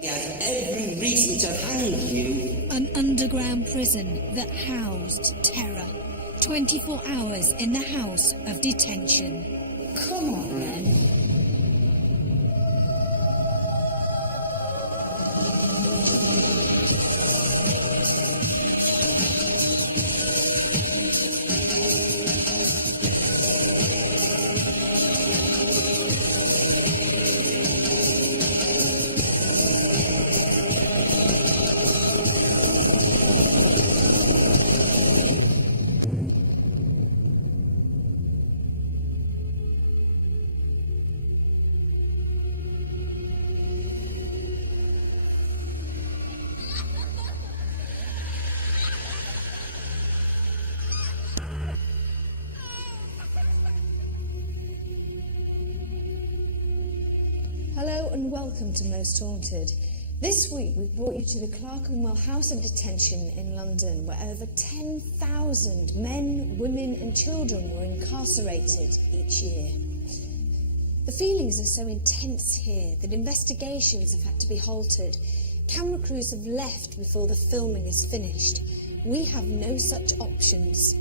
He has every reason to hang you. An underground prison that housed terror. 24 hours in the house of detention. Come on, then. Hello and welcome to Most Haunted. This week we've brought you to the Clerkenwell House of Detention in London, where over 10,000 men, women and children were incarcerated each year. The feelings are so intense here that investigations have had to be halted. Camera crews have left before the filming is finished. We have no such options.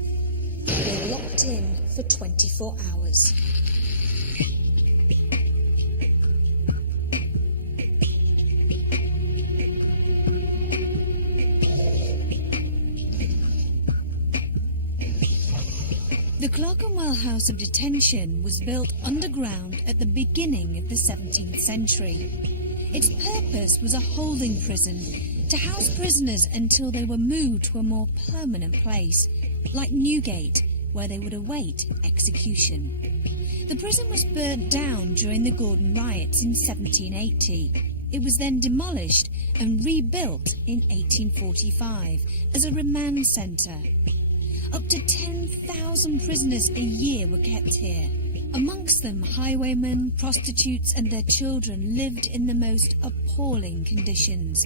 We're locked in for 24 hours. The Clerkenwell House of Detention was built underground at the beginning of the 17th century. Its purpose was a holding prison to house prisoners until they were moved to a more permanent place, like Newgate, where they would await execution. The prison was burnt down during the Gordon riots in 1780. It was then demolished and rebuilt in 1845 as a remand centre. Up to 10,000 prisoners a year were kept here. Amongst them, highwaymen, prostitutes and their children lived in the most appalling conditions,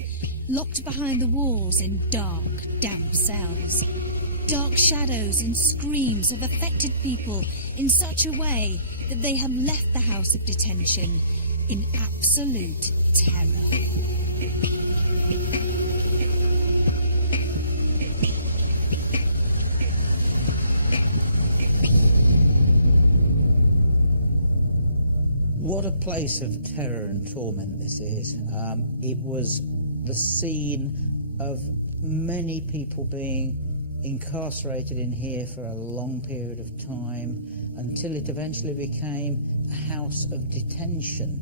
locked behind the walls in dark, damp cells. Dark shadows and screams have affected people in such a way that they have left the house of detention in absolute terror. What a place of terror and torment this is. It was the scene of many people being incarcerated in here for a long period of time until it eventually became a house of detention,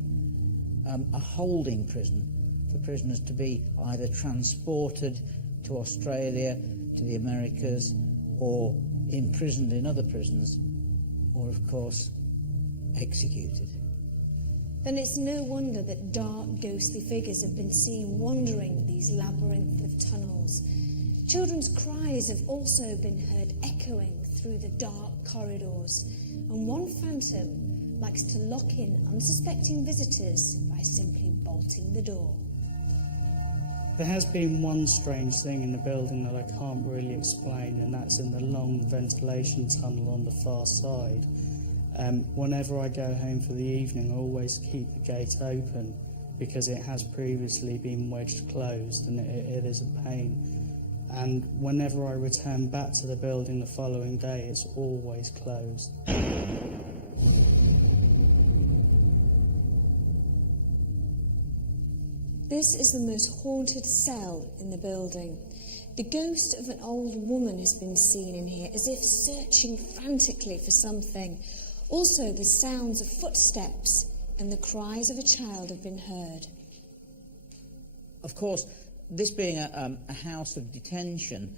a holding prison for prisoners to be either transported to Australia, to the Americas, or imprisoned in other prisons, or of course executed. Then it's no wonder that dark, ghostly figures have been seen wandering these labyrinth of tunnels. Children's cries have also been heard echoing through the dark corridors, and one phantom likes to lock in unsuspecting visitors by simply bolting the door. There has been one strange thing in the building that I can't really explain, and that's in the long ventilation tunnel on the far side. Whenever I go home for the evening, I always keep the gate open because it has previously been wedged closed, and it is a pain. And whenever I return back to the building the following day, it's always closed. This is the most haunted cell in the building. The ghost of an old woman has been seen in here, as if searching frantically for something. Also, the sounds of footsteps and the cries of a child have been heard. Of course, this being a house of detention,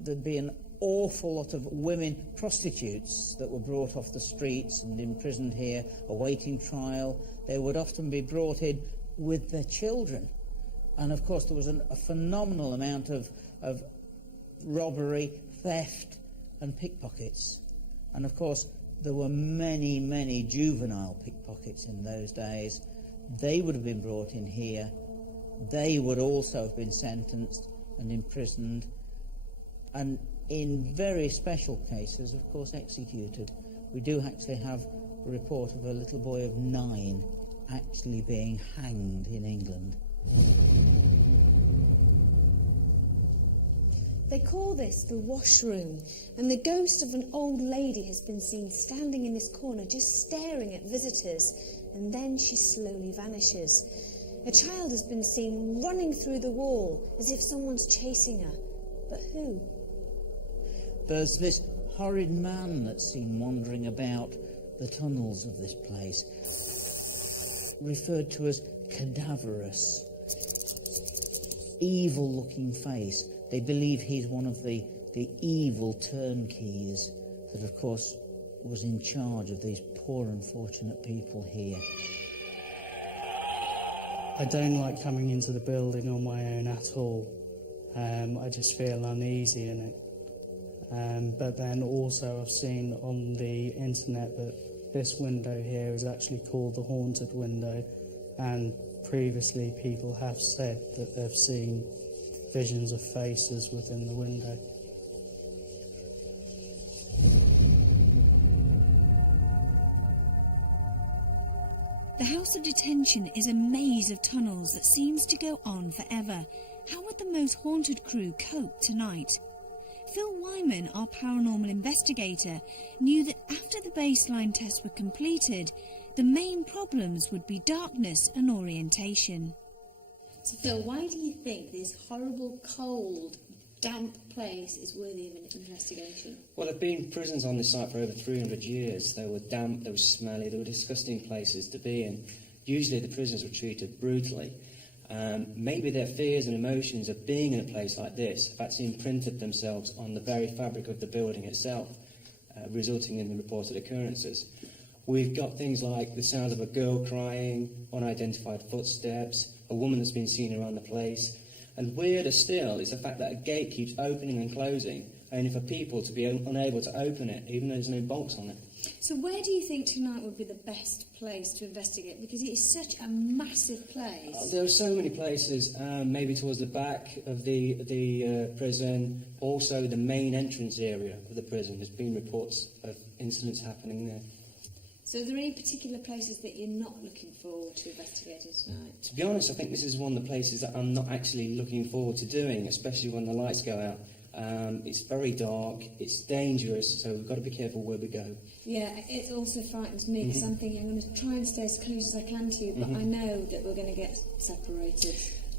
there'd be an awful lot of women prostitutes that were brought off the streets and imprisoned here, awaiting trial. They would often be brought in with their children. And of course, there was a phenomenal amount of robbery, theft and pickpockets. And of course, there were many, many juvenile pickpockets in those days. They would have been brought in here. They would also have been sentenced and imprisoned, and in very special cases, of course, executed. We do actually have a report of a little boy of 9 actually being hanged in England. They call this the washroom, and the ghost of an old lady has been seen standing in this corner just staring at visitors, and then she slowly vanishes. A child has been seen running through the wall as if someone's chasing her. But who? There's this horrid man that's seen wandering about the tunnels of this place, referred to as cadaverous. Evil-looking face. They believe he's one of the evil turnkeys that, of course, was in charge of these poor, unfortunate people here. I don't like coming into the building on my own at all. I just feel uneasy in it. But then also I've seen on the internet that this window here is actually called the haunted window, and previously people have said that they've seen visions of faces within the window. The House of Detention is a maze of tunnels that seems to go on forever. How would the most haunted crew cope tonight? Phil Wyman, our paranormal investigator, knew that after the baseline tests were completed, the main problems would be darkness and orientation. So Phil, why do you think this horrible, cold, damp place is worthy of an investigation? Well, there have been prisons on this site for over 300 years. They were damp, they were smelly, they were disgusting places to be in. Usually the prisoners were treated brutally. Maybe their fears and emotions of being in a place like this have actually imprinted themselves on the very fabric of the building itself, resulting in the reported occurrences. We've got things like the sound of a girl crying, unidentified footsteps, a woman that's been seen around the place. And weirder still is the fact that a gate keeps opening and closing, only for people to be unable to open it, even though there's no bolts on it. So where do you think tonight would be the best place to investigate? Because it is such a massive place. There are so many places, maybe towards the back of the prison, also the main entrance area of the prison. There's been reports of incidents happening there. So are there any particular places that you're not looking forward to investigating tonight? To be honest, I think this is one of the places that I'm not actually looking forward to doing, especially when the lights go out. It's very dark, it's dangerous, so we've got to be careful where we go. Yeah, it also frightens me because I'm thinking I'm going to try and stay as close as I can to you, but I know that we're going to get separated.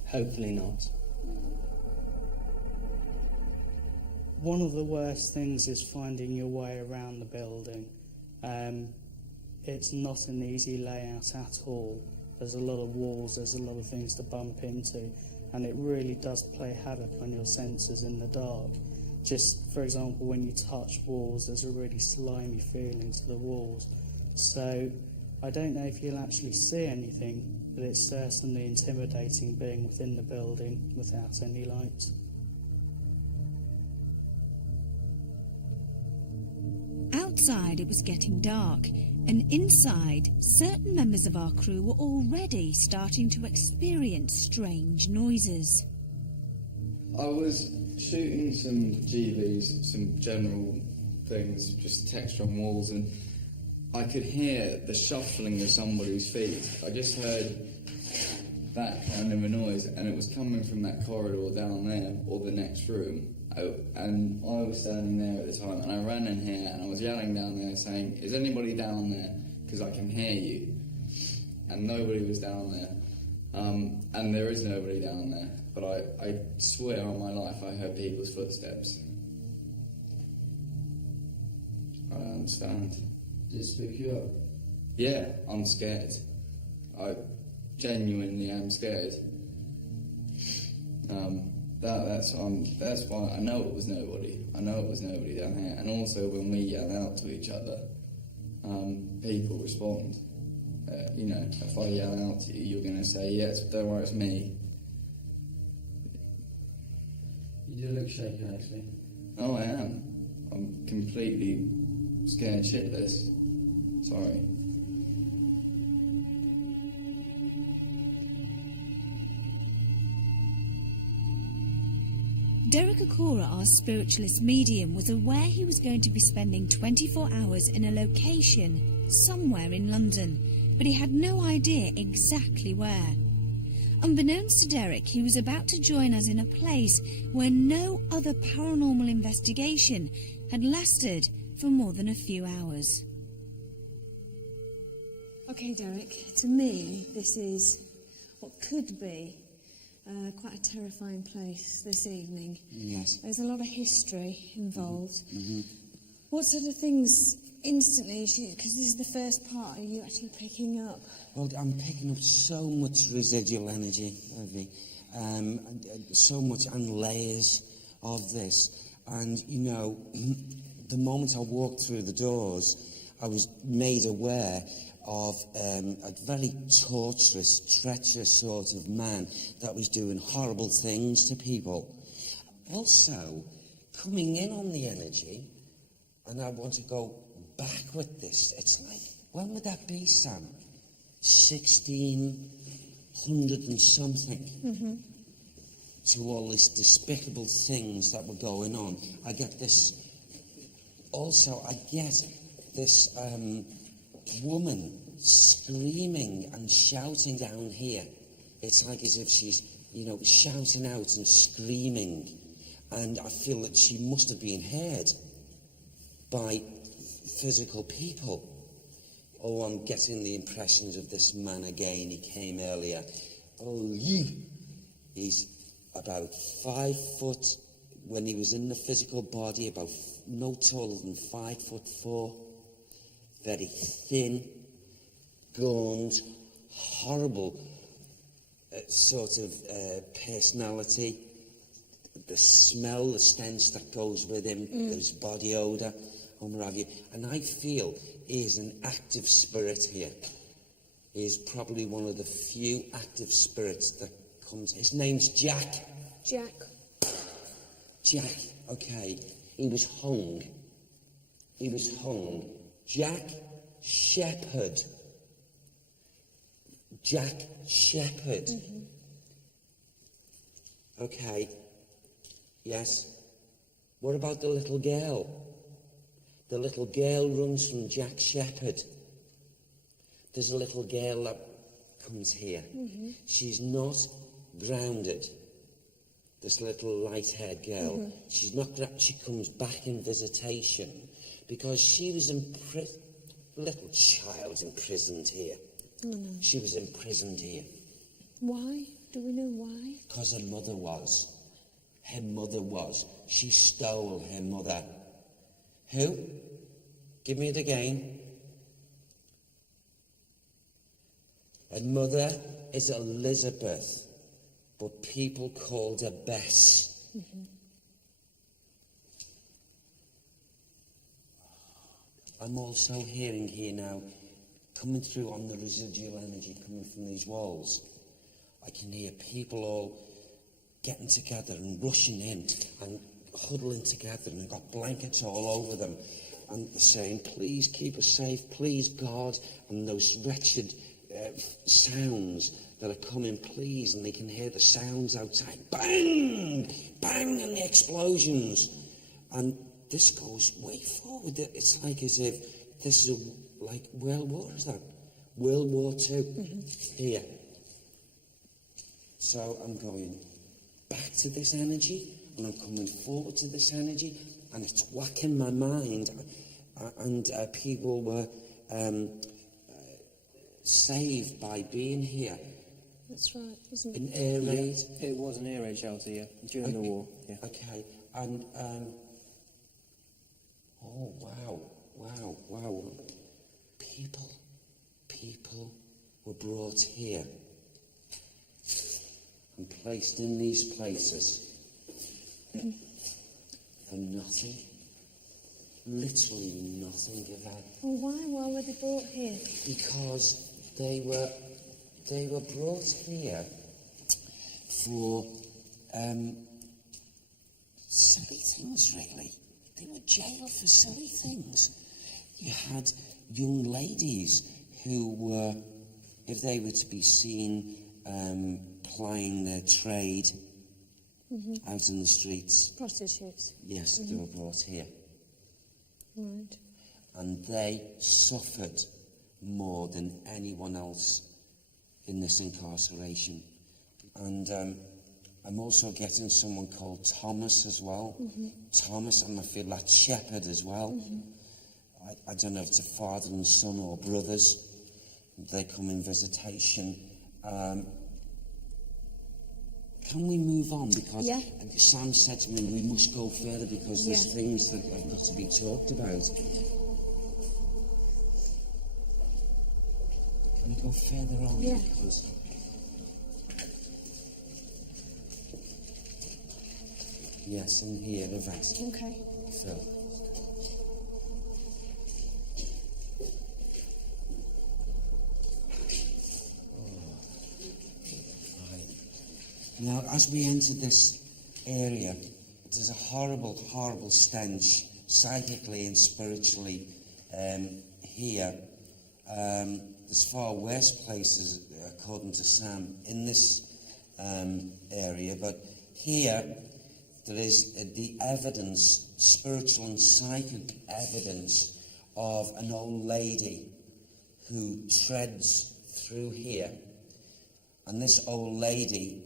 Hopefully not. One of the worst things is finding your way around the building. It's not an easy layout at all. There's a lot of walls, there's a lot of things to bump into, and it really does play havoc on your senses in the dark. Just, for example, when you touch walls, there's a really slimy feeling to the walls. So I don't know if you'll actually see anything, but it's certainly intimidating being within the building without any light. Outside it was getting dark, and inside certain members of our crew were already starting to experience strange noises. I was shooting some GVs, some general things, just text on walls, and I could hear the shuffling of somebody's feet. I just heard that kind of a noise, and it was coming from that corridor down there, or the next room. And I was standing there at the time, and I ran in here, and I was yelling down there saying, "Is anybody down there? Because I can hear you." And nobody was down there. And there is nobody down there. But I swear on my life I heard people's footsteps. I don't understand. Did it spook you up? Yeah, I'm scared. I genuinely am scared. That's why I know it was nobody. I know it was nobody down here. And also when we yell out to each other, people respond. You know, if I yell out to you, you're going to say, "Yes, don't worry, it's me." You do look shaken, actually. Oh, I am. I'm completely scared shitless. Sorry. Derek Okora, our spiritualist medium, was aware he was going to be spending 24 hours in a location somewhere in London, but he had no idea exactly where. Unbeknownst to Derek, he was about to join us in a place where no other paranormal investigation had lasted for more than a few hours. Okay, Derek, to me, this is what could be quite a terrifying place this evening. Yes. There's a lot of history involved. What sort of things instantly, because this is the first part, are you actually picking up? Well, I'm picking up so much residual energy, Ivy, so much and layers of this. And, you know, the moment I walked through the doors, I was made aware of a very torturous, treacherous sort of man that was doing horrible things to people. Also, coming in on the energy, and I want to go back with this, it's like, when would that be, Sam? 1600 and something. To all these despicable things that were going on. I get this, also I get this woman screaming and shouting down here. It's like as if she's, you know, shouting out and screaming. And I feel that she must have been heard by physical people. Oh, I'm getting the impressions of this man again. He came earlier. Oh, he's about 5 foot, when he was in the physical body, about no taller than 5'4", very thin, gaunt, horrible sort of personality. The smell, the stench that goes with him, his body odour, and what have you. And I feel he is an active spirit here. He is probably one of the few active spirits that comes. His name's Jack. Jack. Jack, okay. He was hung. He was hung. Jack Shepherd. Jack Shepherd. Okay. Yes. What about the little girl? The little girl runs from Jack Shepherd. There's a little girl that comes here. She's not grounded. This little light-haired girl. She's not. She comes back in visitation because she was little child imprisoned here. She was imprisoned here. Why? Do we know why? Because her mother was. Her mother was. She stole her mother. Who? Give me it again. Her mother is Elizabeth, but people called her Bess. I'm also hearing here now, coming through on the residual energy coming from these walls, I can hear people all getting together and rushing in and huddling together, and they've got blankets all over them, and they're saying, please keep us safe, please God, and those wretched sounds that are coming, please, and they can hear the sounds outside, bang, bang, and the explosions, and this goes way forward. It's like as if this is like World War, is that? World War II, here. So I'm going back to this energy, and I'm coming forward to this energy, and it's whacking my mind, and people were saved by being here. That's right, isn't it? An air raid. It was an air raid shelter, yeah, during the war. Yeah. Okay, and oh wow, people were brought here and placed in these places for nothing, literally nothing, Yvette. Well, why were they brought here? Because they were brought here for silly things, really. They were jailed for silly things. You had young ladies who were, if they were to be seen plying their trade out in the streets. Prostitutes. Yes, they were brought here. Right. And they suffered more than anyone else in this incarceration. And I'm also getting someone called Thomas as well. Thomas, and I feel that shepherd as well. I don't know if it's a father and son or brothers. They come in visitation. Can we move on? Because Yeah. Sam said to me we must go further because there's Yeah. things that have got to be talked about. Can we go further on? Yeah. Because yes, in here, the vest. Okay. So. Now, as we enter this area, there's a horrible, horrible stench, psychically and spiritually, here. There's far worse places, according to Sam, in this area, but here there is the evidence, spiritual and psychic evidence, of an old lady who treads through here. And this old lady,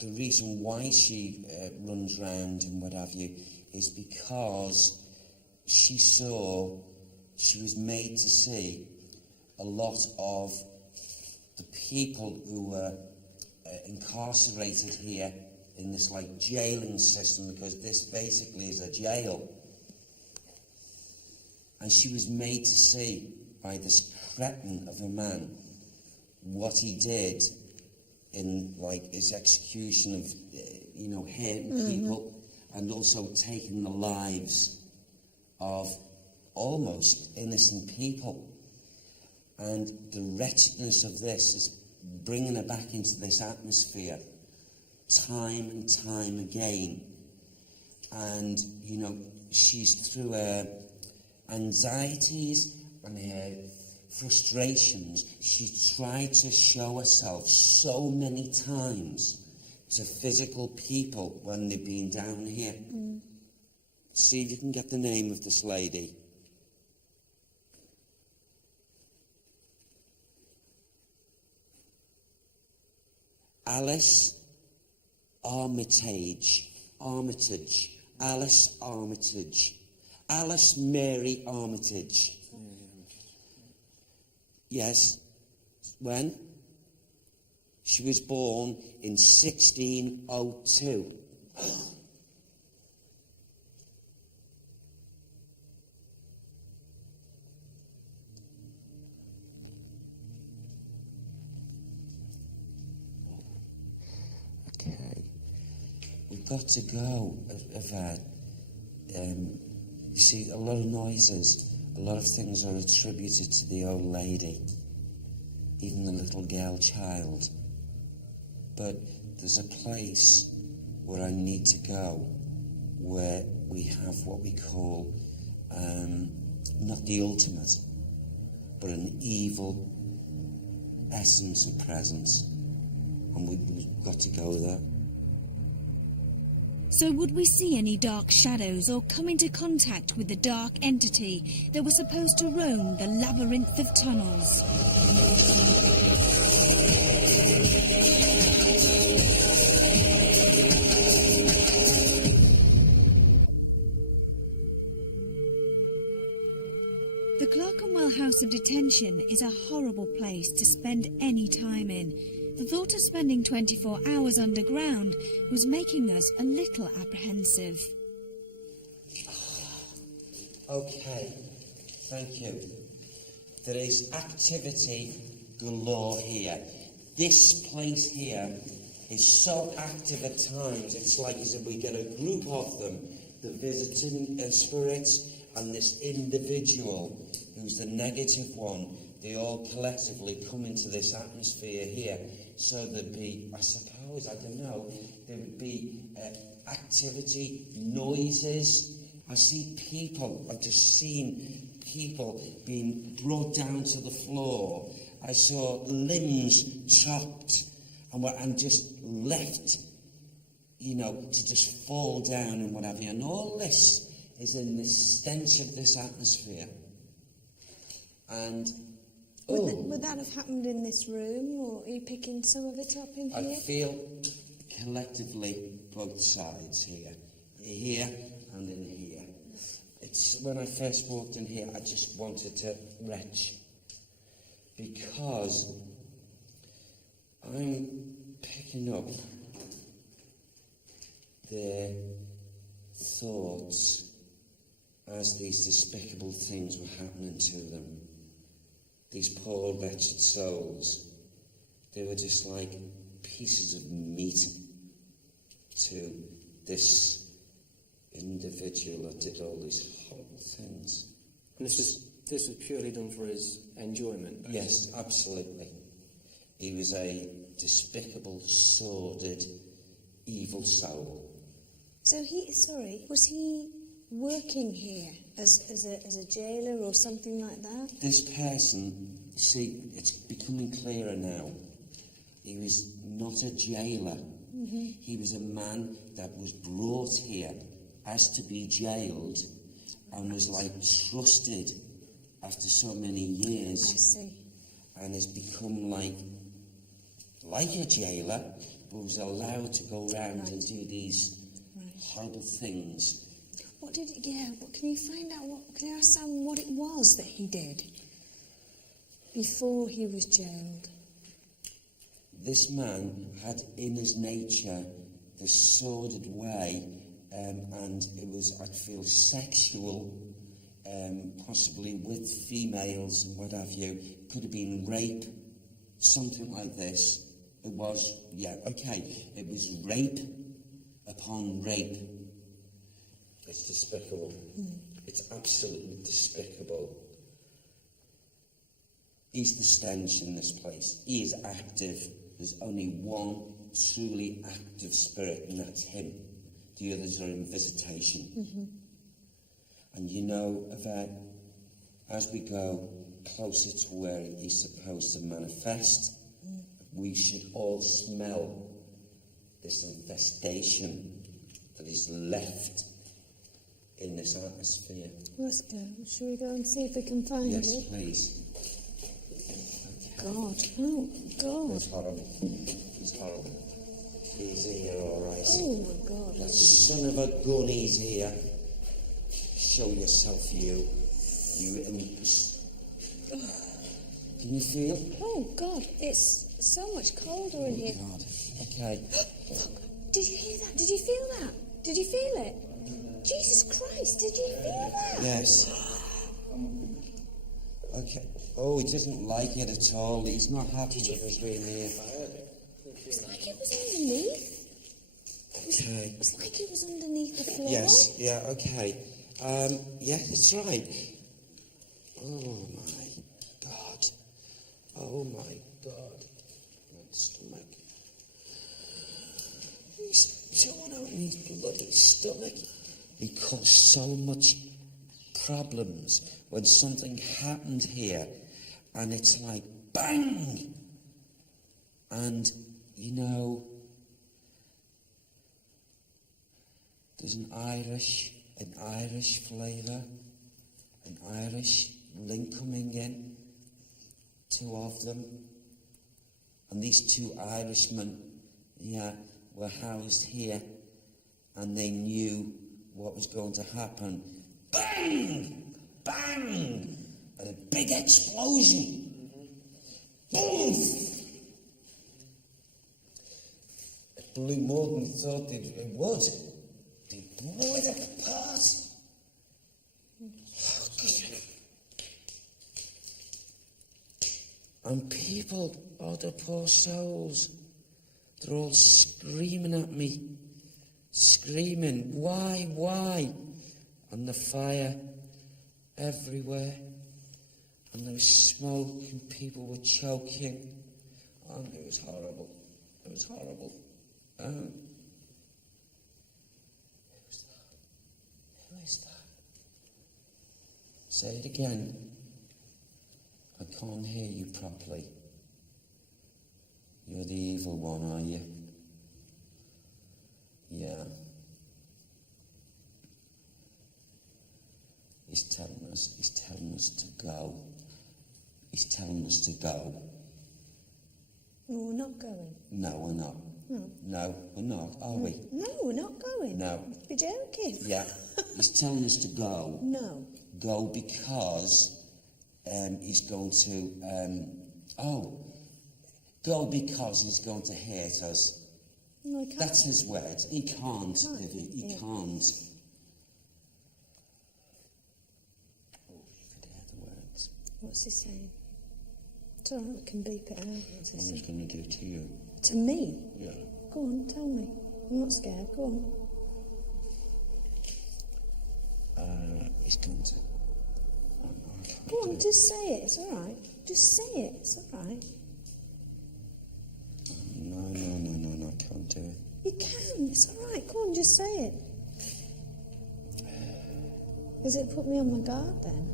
the reason why she runs round and what have you is because she was made to see a lot of the people who were incarcerated here in this like jailing system, because this basically is a jail. And she was made to see by this cretin of a man what he did in like his execution of hurting people, and also taking the lives of almost innocent people. And the wretchedness of this is bringing her back into this atmosphere time and time again. And she's through her anxieties and her frustrations, she's tried to show herself so many times to physical people when they've been down here. See if you can get the name of this lady. Alice Armitage. Alice Armitage. Alice Mary Armitage. Yes. When? She was born in 1602. Okay. We've got to go, Yvette. You see, a lot of noises, a lot of things are attributed to the old lady, even the little girl child. But there's a place where I need to go, where we have what we call, not the ultimate, but an evil essence and presence. And we've got to go there. So would we see any dark shadows or come into contact with the dark entity that was supposed to roam the labyrinth of tunnels? The Clerkenwell House of Detention is a horrible place to spend any time in. The thought of spending 24 hours underground was making us a little apprehensive. Okay, thank you. There is activity galore here. This place here is so active at times, it's like as if we get a group of them, the visiting spirits and this individual who's the negative one, they all collectively come into this atmosphere here. So there'd be, I suppose, I don't know, there would be activity, noises. I see people, I've just seen people being brought down to the floor. I saw limbs chopped and just left, to just fall down and what have you. And all this is in the stench of this atmosphere. And Would that have happened in this room, or are you picking some of it up in I here? feel collectively both sides here and in here. It's when I first walked in here, I just wanted to retch, because I'm picking up their thoughts as these despicable things were happening to them. These poor wretched souls, they were just like pieces of meat to this individual that did all these horrible things. And this was purely done for his enjoyment, basically. Yes, absolutely. He was a despicable, sordid, evil soul. So was he working here as a jailer or something like that? This person, see, it's becoming clearer now. He was not a jailer. He was a man that was brought here as to be jailed and was like trusted after so many years. I see. And has become like a jailer, but was allowed to go around and do these horrible things. Can you find out can you ask Sam what it was that he did before he was jailed? This man had in his nature this sordid way, and it was, I feel, sexual, possibly with females and what have you. Could have been rape, something like this. It was, it was rape upon rape. It's despicable. It's absolutely despicable. He's the stench in this place. He is active. There's only one truly active spirit, and that's him. The others are in visitation. And you know that as we go closer to where he's supposed to manifest, we should all smell this infestation that is left in this atmosphere. Let's go. Shall we go and see if we can find it? Yes, please. God. Oh, God. It's horrible. It's horrible. He's here, all right. Oh, my God. That son of a gun, he's here. Show yourself, you imps. Can you feel? Oh, God. It's so much colder in here. God. Okay. Did you hear that? Did you feel that? Did you feel it? Jesus Christ, did you feel that? Yes. Okay. Oh, he doesn't like it at all. He's not happy with us being here. It's like it was underneath. Okay. It's like it was underneath the floor. Yes, yeah, okay. Yeah, that's right. Oh, my God. Oh, my God. My stomach. He's torn out in his bloody stomach. He caused so much problems when something happened here, and it's like, bang! And, you know, there's an Irish flavour, an Irish link coming in, two of them. And these two Irishmen, were housed here, and they knew what was going to happen. Bang! Bang! And a big explosion. Boom! It blew more than we thought it would. They blew it apart. And people, the poor souls, they're all screaming at me. Screaming, why? And the fire everywhere. And there was smoke and people were choking. And it was horrible. It was horrible. Who is that? Say it again. I can't hear you properly. You're the evil one, are you? Yeah. He's telling us to go. He's telling us to go. Well, we're not going. No, we're not. No. No, we're not, are we? No, we're not going. No. You're joking. Yeah. He's telling us to go. No. Go because he's going to... go because he's going to hurt us. No, he can't. That's his words. He can't, Vivi. He Yeah. can't. Oh, you could hear the words. What's he saying? It's all right, we can beep it out. What's he What he's saying? going to do to you. To me? Yeah. Go on, tell me. I'm not scared. Go on. He's going to... Oh, no, I can't Go on, do it. just say it. It's all right. Just say it. It's all right. No, I can't do it. You can. It's all right. Go on, just say it. Does it put me on my guard then?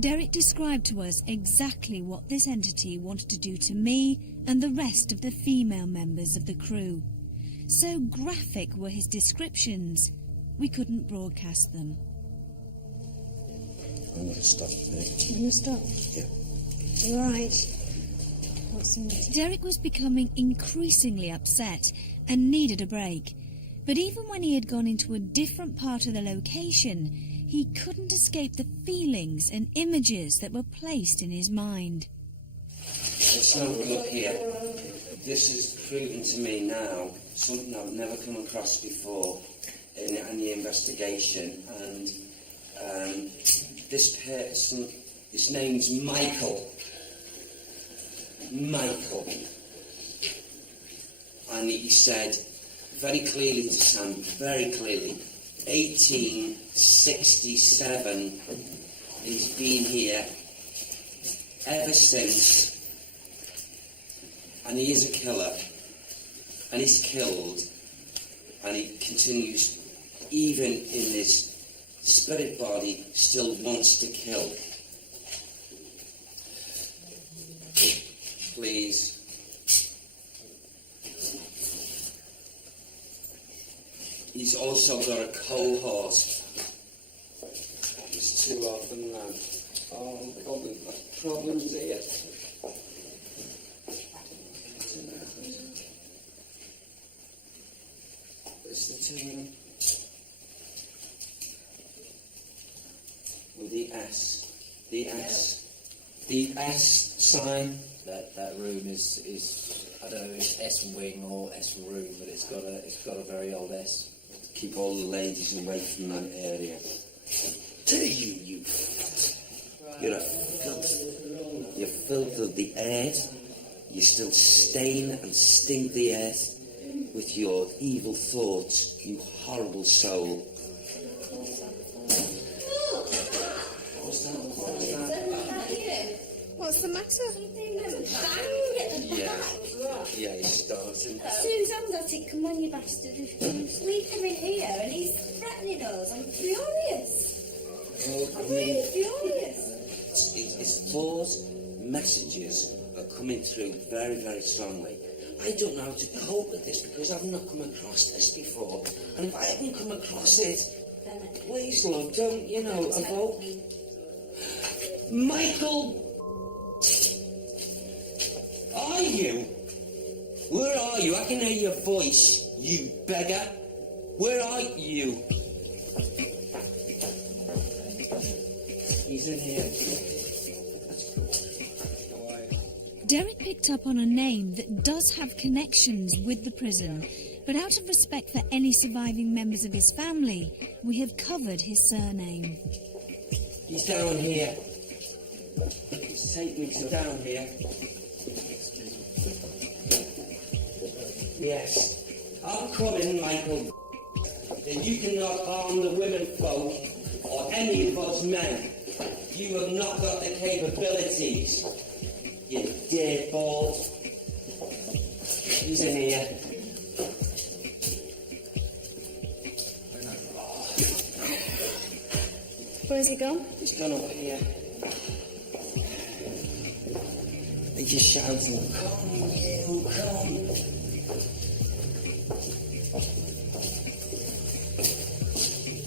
Derek described to us exactly what this entity wanted to do to me and the rest of the female members of the crew. So graphic were his descriptions, we couldn't broadcast them. I'm going to stop there. I'm going to stop. Yeah. All right. What's the matter? Derek was becoming increasingly upset and needed a break. But even when he had gone into a different part of the location, he couldn't escape the feelings and images that were placed in his mind. Let's have a look here. This is proven to me now something I've never come across before in any investigation. And this person, his name's Michael. Michael. And he said very clearly to Sam, very clearly, 1867, he's been here ever since, and he is a killer, and he's killed, and he continues, even in his spirit body, still wants to kill. Please. He's also got a cohort. It's too often now. Oh, God, we've got problems here. It's the two of them. With the S. The S. The S sign. That room is I don't know if it's S wing or S room, but it's got a very old S. Keep all the ladies away from that area. You You're a filth. You're filth of the earth. You still stain and stink the earth with your evil thoughts, you horrible soul. What's the matter? Yeah, he's starting. As soon as I'm at it, come on, you bastard. I'm sleeping in here and he's threatening us. I'm furious. I'm really furious. His thoughts, messages are coming through very, very strongly. I don't know how to cope with this because I've not come across this before. And if I haven't come across it, please, love, don't, evoke. Michael! Are you? Where are you? I can hear your voice, you beggar. Where are you? He's in here. Derek picked up on a name that does have connections with the prison, but out of respect for any surviving members of his family, we have covered his surname. He's down here. He's taking me down here. Yes. I'm coming, Michael. And you cannot harm the women folk or any of us men. You have not got the capabilities. You dirtball. He's in here. Where's he gone? He's gone up here. He's just shouting, "Come, you, come."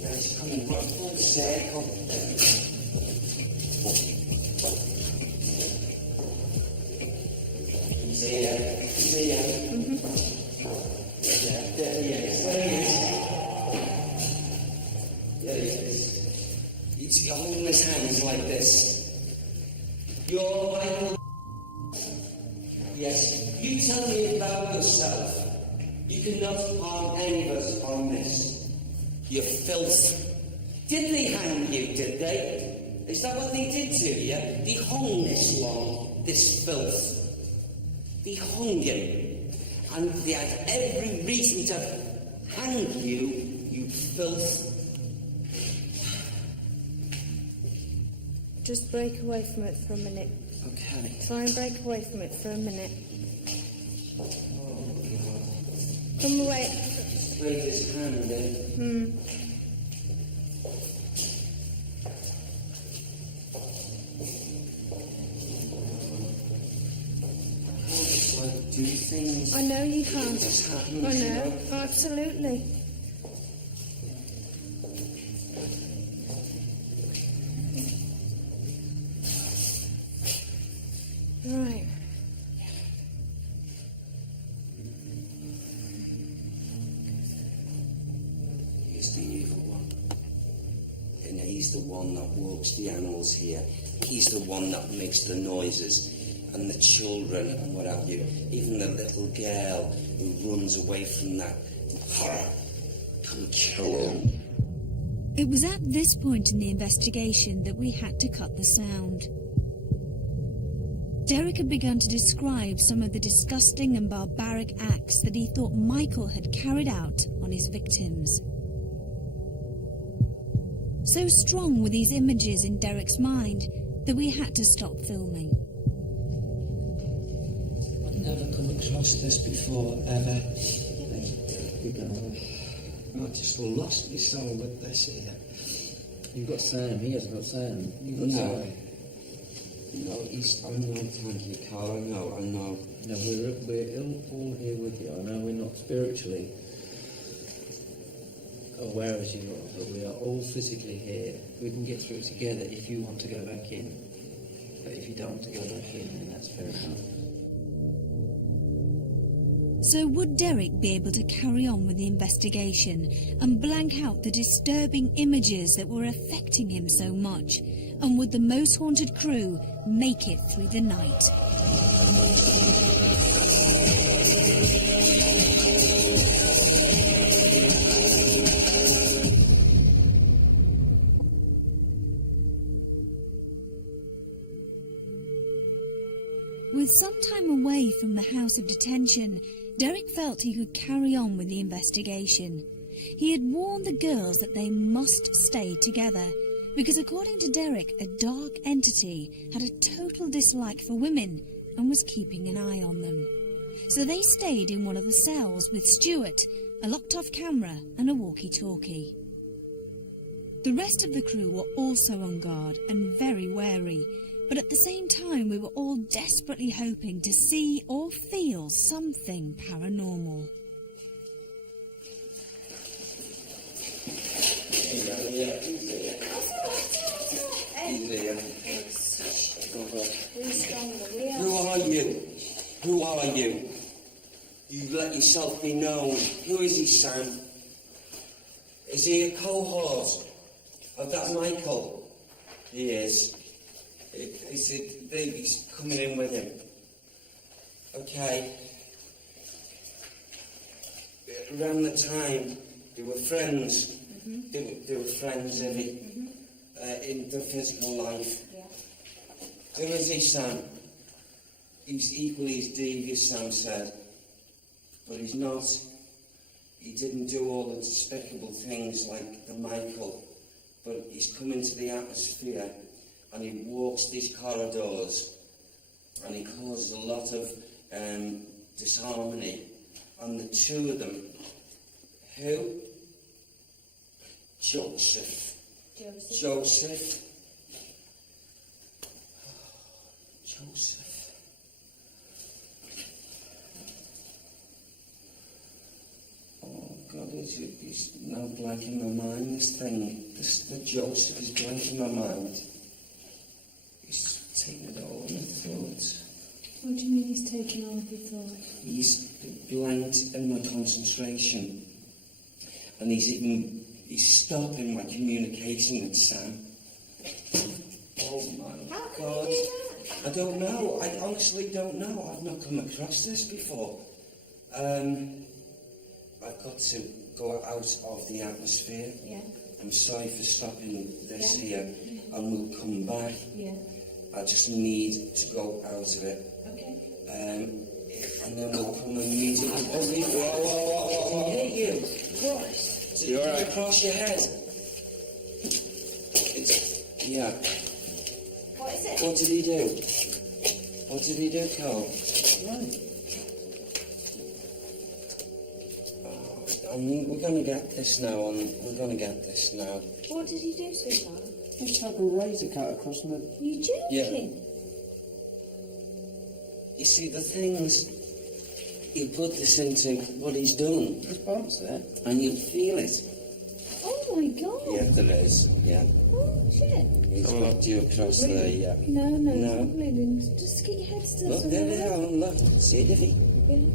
Now he's coming right full circle. He's here. He's here. Yeah, there he is. There he is. There he is. He's holding his hands like this. You're Michael. Yes, you tell me about yourself. You cannot harm any of us on this. You filth. Did they hang you, did they? Is that what they did to you? They hung this long, this filth. They hung him. And they had every reason to hang you, you filth. Just break away from it for a minute. Okay. Try and break away from it for a minute. Come away. Break his hand in. I can't just like do things. I know you can't. Just happens, I you know, absolutely. Right. He's the evil one. And he's the one that walks the animals here. He's the one that makes the noises. And the children and what have you. Even the little girl who runs away from that horror. Come kill him. It was at this point in the investigation that we had to cut the sound. Derek had begun to describe some of the disgusting and barbaric acts that he thought Michael had carried out on his victims. So strong were these images in Derek's mind that we had to stop filming. I've never come across this before, ever. I just lost my soul with this here. You've got Sam, he hasn't got Sam. You've got No. Sam. No, I know, thank you, Carl, I know. No, we're all here with you. I know we're not spiritually aware as you are, but we are all physically here. We can get through it together if you want to go back in. But if you don't want to go back in, then that's fair enough. So would Derek be able to carry on with the investigation and blank out the disturbing images that were affecting him so much? And would the Most Haunted crew make it through the night? With some time away from the house of detention, Derek felt he could carry on with the investigation. He had warned the girls that they must stay together, because according to Derek, a dark entity had a total dislike for women and was keeping an eye on them. So they stayed in one of the cells with Stuart, a locked-off camera and a walkie-talkie. The rest of the crew were also on guard and very wary, but at the same time we were all desperately hoping to see or feel something paranormal. Who are you? Who are you? You let yourself be known. Who is he, Sam? Is he a cohort of that Michael? He is. He's coming in with him. Okay. Around the time, they were friends. They were friends, Evie, in the physical life. Yeah. Who is he, Sam? He's equally as devious, Sam said. But he's not. He didn't do all the despicable things like the Michael. But he's come into the atmosphere and he walks these corridors and he causes a lot of disharmony. And the two of them, who? Joseph. Joseph. Oh, God, It's now blank in my mind, this thing. The Joseph is blank in my mind. He's taken it all on my thoughts. What do you mean he's taken all of your thought? He's blanked in my concentration. And he's stopping my communication with Sam. Oh my How can God. you do that? I don't know. I honestly don't know. I've not come across this before. I've got to go out of the atmosphere. Yeah. I'm sorry for stopping this here, and we'll come back. Yeah. I just need to go out of it. Okay. And then we'll come and meet you. Whoa. Hit you. What? You alright? Across your head. Yeah. What is it? What did he do? What did he do, Carl? We're going to get this now. What did he do, sweetheart? Just like a razor cut across my... You joking? Yeah. You see, the things... You put this into what he's done, There's bumps there. and you feel it. Oh my God. Yeah, there is. Yeah. Oh shit. He's got you across there, yeah. No, No. it's not bleeding. Just get your head still. Look, there they are. Look. See it, Diffie? Yeah.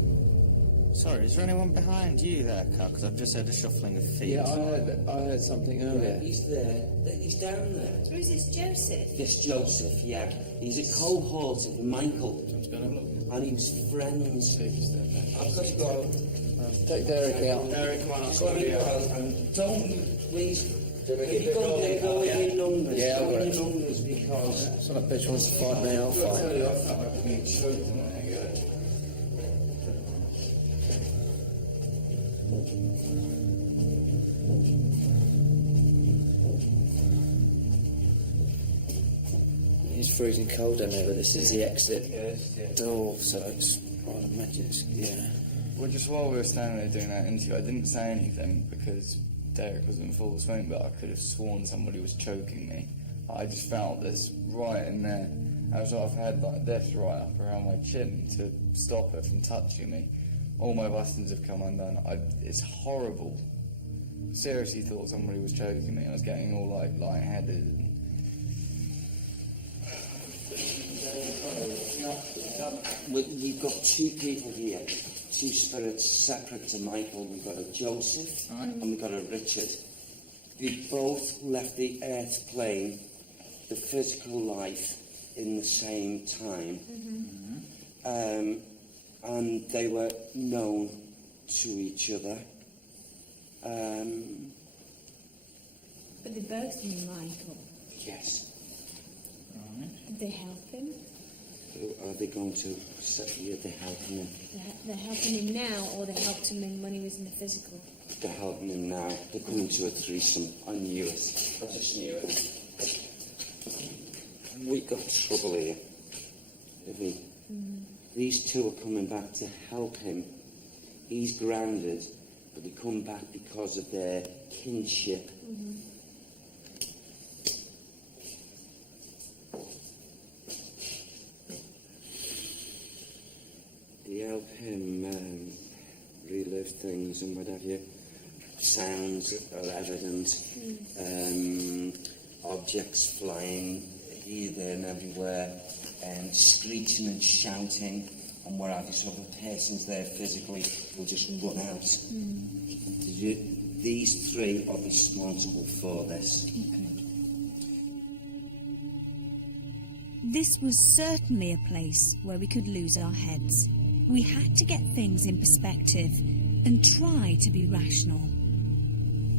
Sorry, is there anyone behind you there, Carl? Because I've just heard a shuffling of feet. Yeah, I heard something earlier. He's there. He's down there. Who's this, Joseph? Yes, Joseph, yeah. He's a cohort of Michael. And he was friends. I've got to go. Take Derek out. Derek, come on, I'll Sorry, and don't you, please, if you go there, go with your numbers. Yeah, go I've got with it. your numbers, because... So that bitch wants to fight me, I'll fight. It's freezing cold down there, but this is the exit door, so it's, I'd imagine it's, yeah. Well, just while we were standing there doing that interview, I didn't say anything because Derek was in full swing, but I could have sworn somebody was choking me. I just felt this right in there. As I've had like this right up around my chin to stop it from touching me. All my buttons have come undone. It's horrible. Seriously thought somebody was choking me. I was getting all like lightheaded. We've got two people here, two spirits separate to Michael. We've got a Joseph and we've got a Richard. They both left the earth plane, the physical life, in the same time. And they were known to each other. But they both knew Michael. Yes. Did they help him? Are they going to set you? They're helping him. They're helping him now, or they helped him when he was in the physical? They're helping him now. They're coming to a threesome. I knew it. I just knew it. We've got trouble here. Have we? These two are coming back to help him. He's grounded, but they come back because of their kinship. They help him relive things and what have you. Sounds are evident. Objects flying here, there and everywhere. And screeching and shouting and what have you. So if a person's there physically, will just run out. These three are responsible for this. This was certainly a place where we could lose our heads. We had to get things in perspective and try to be rational.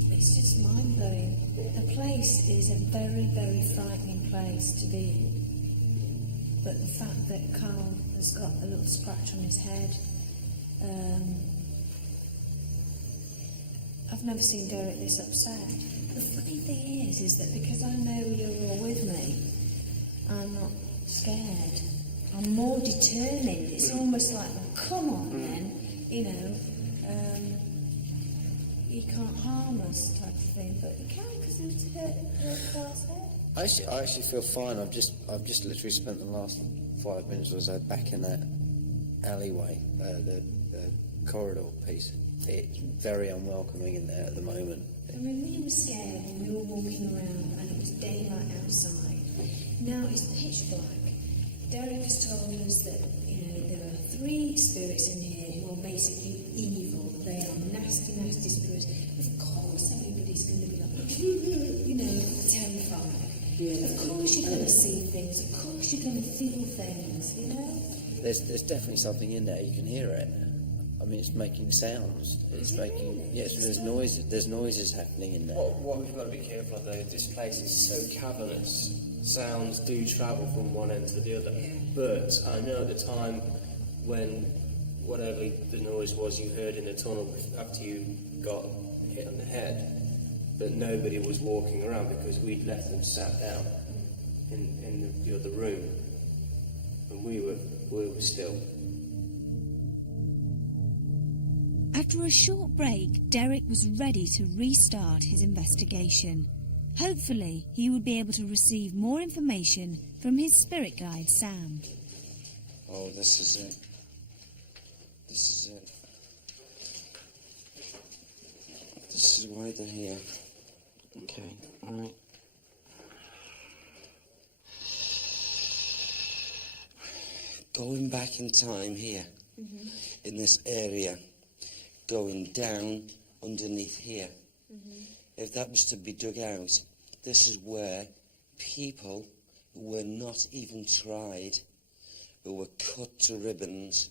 It's just mind-blowing. The place is a very, very frightening place to be in. But the fact that Carl has got a little scratch on his head, I've never seen Derek this upset. The funny thing is that because I know you're all with me, I'm not scared. I'm more determined. It's almost like, well, come on then, you know, you can't harm us type of thing, but you can because it's hurt Carl's head. I actually feel fine. I've just literally spent the last 5 minutes or so back in that alleyway, the corridor piece. it's very unwelcoming in there at the moment. I mean, we were scared when we were walking around and it was daylight outside. Now it's pitch black. Derek has told us that, there are 3 spirits in here who are basically evil. They are nasty, nasty spirits. Of course everybody's going to be like, terrified. Yeah. Of course you're going to see things. Of course you're going to feel things, There's definitely something in there. You can hear it. I mean, it's making sounds. It's making... Yes, there's noises. There's noises happening in there. What we've got to be careful of, though, this place is so cavernous. Sounds do travel from one end to the other. But I know at the time when whatever the noise was you heard in the tunnel after you got hit on the head, that nobody was walking around because we'd left them sat down in the other room, and we were still. After a short break, Derek was ready to restart his investigation. Hopefully, he would be able to receive more information from his spirit guide, Sam. Oh, this is it. This is it. This is why they're here. Okay, all right. Going back in time here, in this area, going down underneath here. If that was to be dug out, this is where people who were not even tried, who were cut to ribbons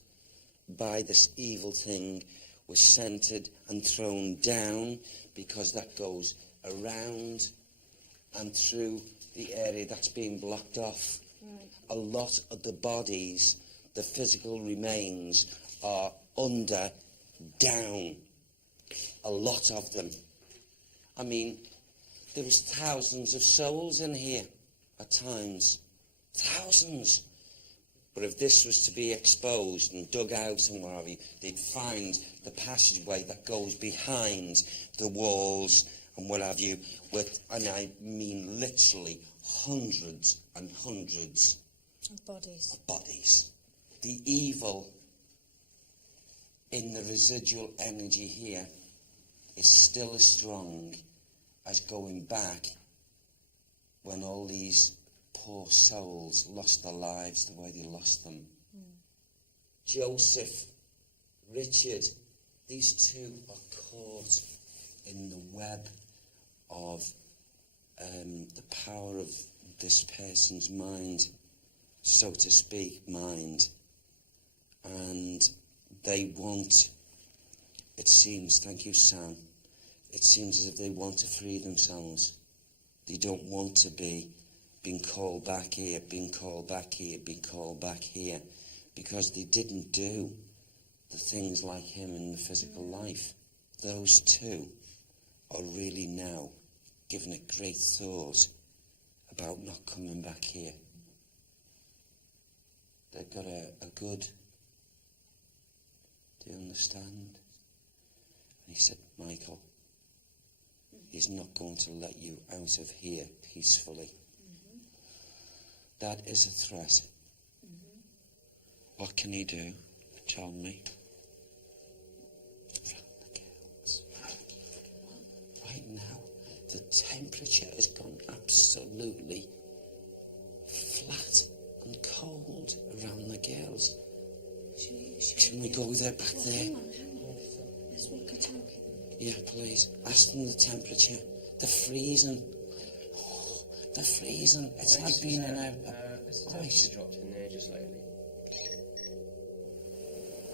by this evil thing, were centred and thrown down, because that goes around and through the area that's being blocked off. Right. A lot of the bodies, the physical remains, are under, down. A lot of them. I mean, there was thousands of souls in here at times. Thousands. But if this was to be exposed and dug out and what have you, they'd find the passageway that goes behind the walls and what have you, and I mean literally hundreds and hundreds of bodies. Of bodies. The evil in the residual energy here is still as strong as going back when all these poor souls lost their lives the way they lost them. Joseph, Richard, these 2 are caught in the web of the power of this person's mind, so to speak, mind. And they want, it seems, thank you, Sam, it seems as if they want to free themselves. They don't want to be being called back here, being called back here, being called back here, because they didn't do the things like him in the physical life. Those 2 are really now giving it great thought about not coming back here. They've got a good, do you understand? And he said, Michael, he's not going to let you out of here peacefully. That is a threat. What can he do? Tell me. The girls. Right now, the temperature has gone absolutely flat and cold around the girls. Can we go there, back there? Hang on. Let's walk a talking. Yeah, please. Ask them the temperature. They're freezing. They're freezing. It's like being in a ice. Dropped in there just lately.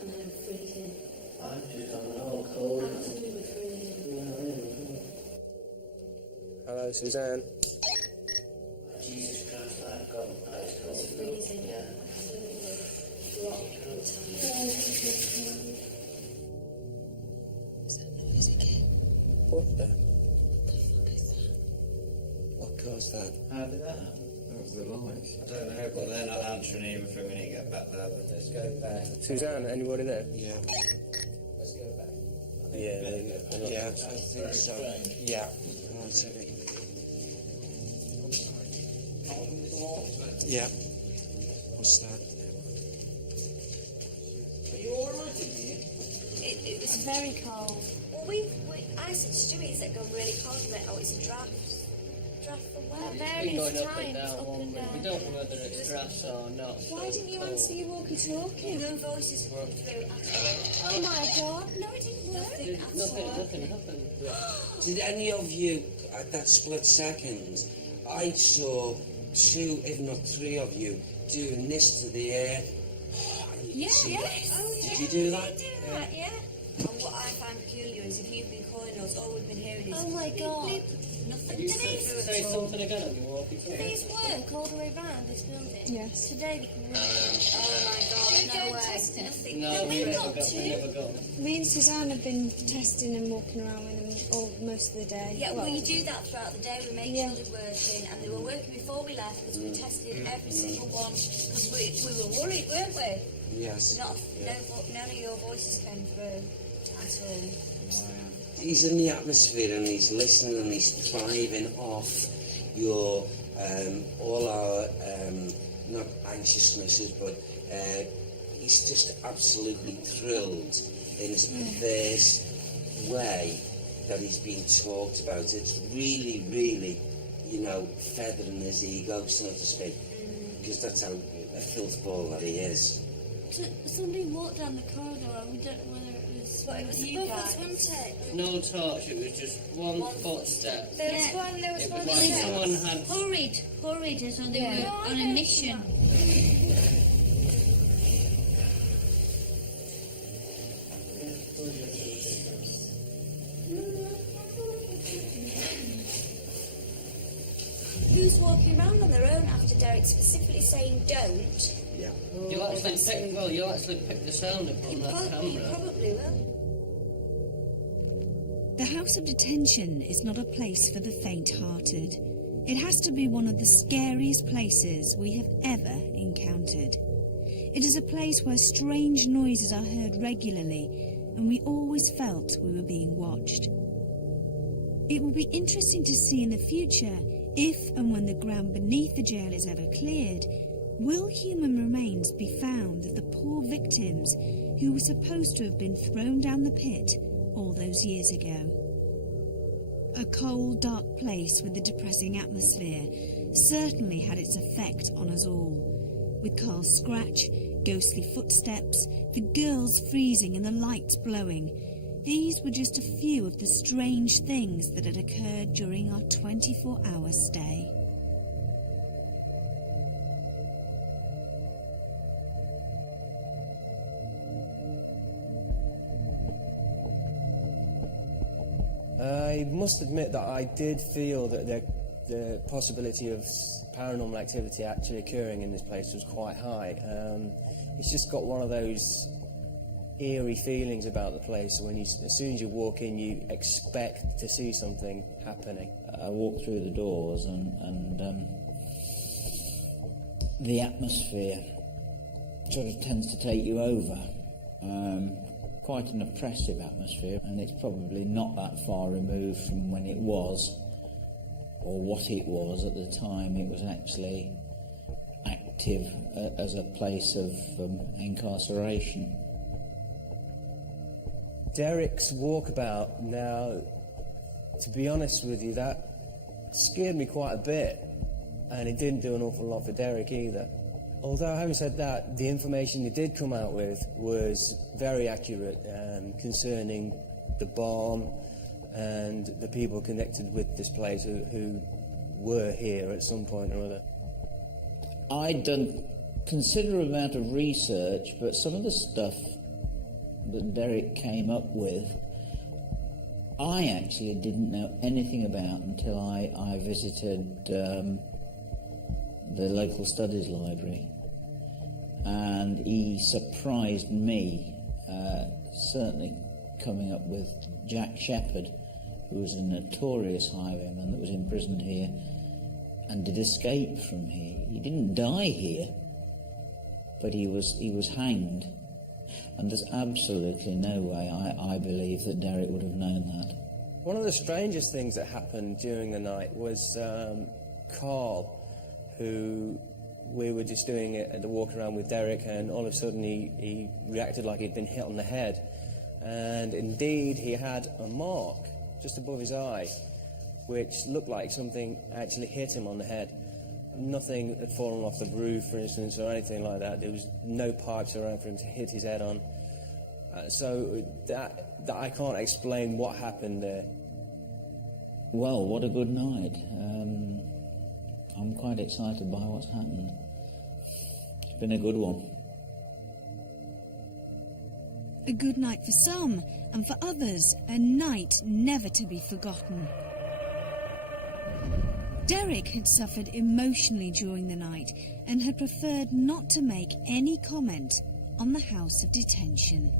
And I'm freezing. I've just gone all cold. Absolutely freezing. Hello, Suzanne. Jesus Christ, I've got ice cold. It's freezing. Yeah. Is that noise again? What the? What caused that? How did that happen? That was the light. I don't know, but they're not answering even for a minute. Get back there. Let's go back. Suzanne, anybody there? Yeah. Let's go back. Yeah, Yeah, I think so. Yeah. One second. Yeah. What's that? Are you alright in here? It was very cold. Well, I said to Stuart, it's gone really cold. He went, oh, it's a draft. Draft for where? It's been going up and down, one week. We don't know whether it's drafts or not. Why didn't you answer your walkie-talkie? No voices come through at all. Oh my God, no, it didn't work. Nothing happened. Did any of you, at that split second, I saw 2, if not 3 of you, doing this to the air. Yes. Did you do that? I did that, yeah. And what I find peculiar is if you've been calling us, all we've been hearing is... Oh my God. Nothing. You say something again on your walkie-talkie. Do these work all the way around this building? Yes. Today they can work. Oh my God, no way. Nothing. No, we we've never got to. never got. Me and Suzanne have been testing and walking around with them all most of the day. Yeah, well, you do that throughout the day. We make sure they're working, and they were working before we left because we tested every single one because we were worried, weren't we? Yes. None of your voices came through at all. He's in the atmosphere and he's listening and he's thriving off your all our not anxiousnesses, but he's just absolutely thrilled in his perverse way that he's being talked about. It's really, really, feathering his ego, so to speak, because that's how a filth ball that he is. Somebody walked down the corridor and we don't know whether it was... But it was you guys. Wasn't it? No torch, it was just one footstep. There was one, It was like someone had... Hurried as though they were on a mission. Who's walking around on their own after Derek specifically saying don't? Yeah. You'll actually pick the sound up on that camera. You probably will. The House of Detention is not a place for the faint-hearted. It has to be one of the scariest places we have ever encountered. It is a place where strange noises are heard regularly, and we always felt we were being watched. It will be interesting to see in the future if and when the ground beneath the jail is ever cleared, will human remains be found of the poor victims who were supposed to have been thrown down the pit all those years ago. A cold, dark place with a depressing atmosphere certainly had its effect on us all, with Carl's scratch, ghostly footsteps, the girls freezing and the lights blowing. These were just a few of the strange things that had occurred during our 24-hour stay. I must admit that I did feel that the possibility of paranormal activity actually occurring in this place was quite high. It's just got one of those eerie feelings about the place. When as soon as you walk in, you expect to see something happening. I walked through the doors and the atmosphere sort of tends to take you over. Quite an oppressive atmosphere, and it's probably not that far removed from when it was, or what it was at the time it was actually active as a place of incarceration. Derek's walkabout, now, to be honest with you, that scared me quite a bit, and it didn't do an awful lot for Derek either. Although, having said that, the information he did come out with was very accurate concerning the bomb and the people connected with this place who were here at some point or other. I'd done considerable amount of research, but some of the stuff that Derek came up with, I actually didn't know anything about until I visited the local studies library, and he surprised me, certainly coming up with Jack Shepherd, who was a notorious highwayman that was imprisoned here and did escape from here. He didn't die here, but he was hanged, and there's absolutely no way I believe that Derek would have known that. One of the strangest things that happened during the night was Carl, who we were just doing the walk around with Derek, and all of a sudden he reacted like he'd been hit on the head. And indeed, he had a mark just above his eye, which looked like something actually hit him on the head. Nothing had fallen off the roof, for instance, or anything like that. There was no pipes around for him to hit his head on. So that I can't explain what happened there. Well, what a good night. I'm quite excited by what's happened. It's been a good one. A good night for some, and for others, a night never to be forgotten. Derek had suffered emotionally during the night and had preferred not to make any comment on the House of Detention.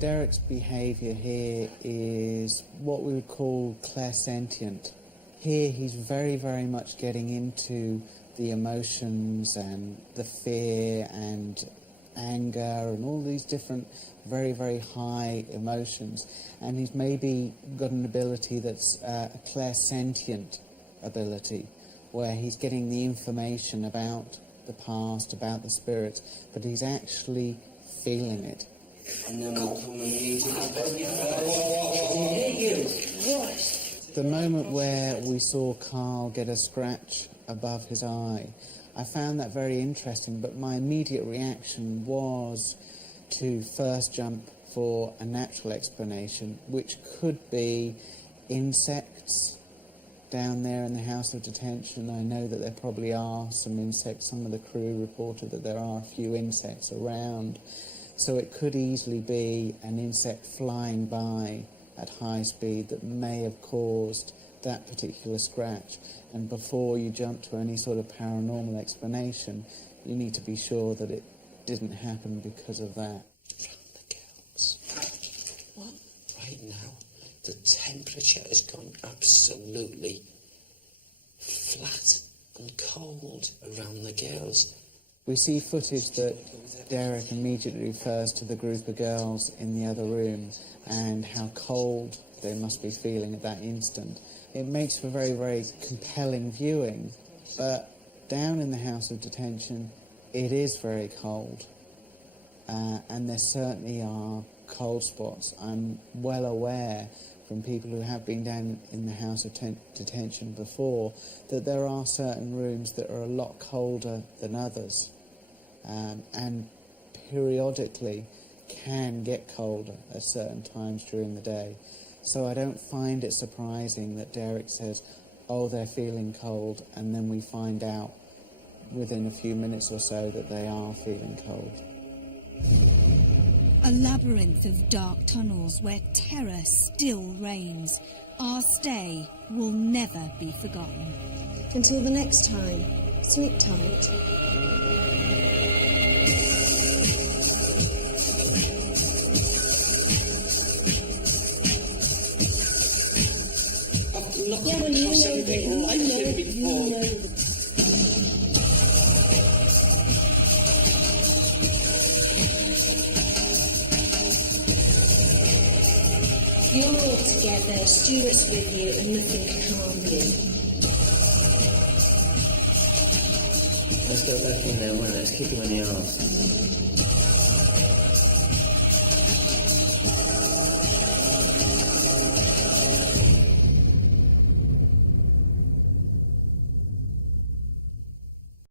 Derek's behaviour here is what we would call clairsentient. Here he's very, very much getting into the emotions and the fear and anger and all these different very, very high emotions. And he's maybe got an ability that's a clairsentient ability, where he's getting the information about the past, about the spirits, but he's actually feeling it. And then we'll come and use it. The moment where we saw Carl get a scratch above his eye, I found that very interesting, but my immediate reaction was to first jump for a natural explanation, which could be insects down there in the House of Detention. I know that there probably are some insects. Some of the crew reported that there are a few insects around. So it could easily be an insect flying by at high speed that may have caused that particular scratch. And before you jump to any sort of paranormal explanation, you need to be sure that it didn't happen because of that. Round the girls. What? Right now, the temperature has gone absolutely flat and cold around the girls. We see footage that Derek immediately refers to the group of girls in the other room and how cold they must be feeling at that instant. It makes for very, very compelling viewing, but down in the House of Detention, it is very cold, and there certainly are cold spots. I'm well aware from people who have been down in the House of Detention before that there are certain rooms that are a lot colder than others. And periodically can get colder at certain times during the day. So I don't find it surprising that Derek says, oh, they're feeling cold, and then we find out within a few minutes or so that they are feeling cold. A labyrinth of dark tunnels where terror still reigns. Our stay will never be forgotten. Until the next time, sleep tight. Yeah, well, you know that you know you're all together, Stuart's with you, and nothing can harm you. Let's go back in there, let's kick him in the arse.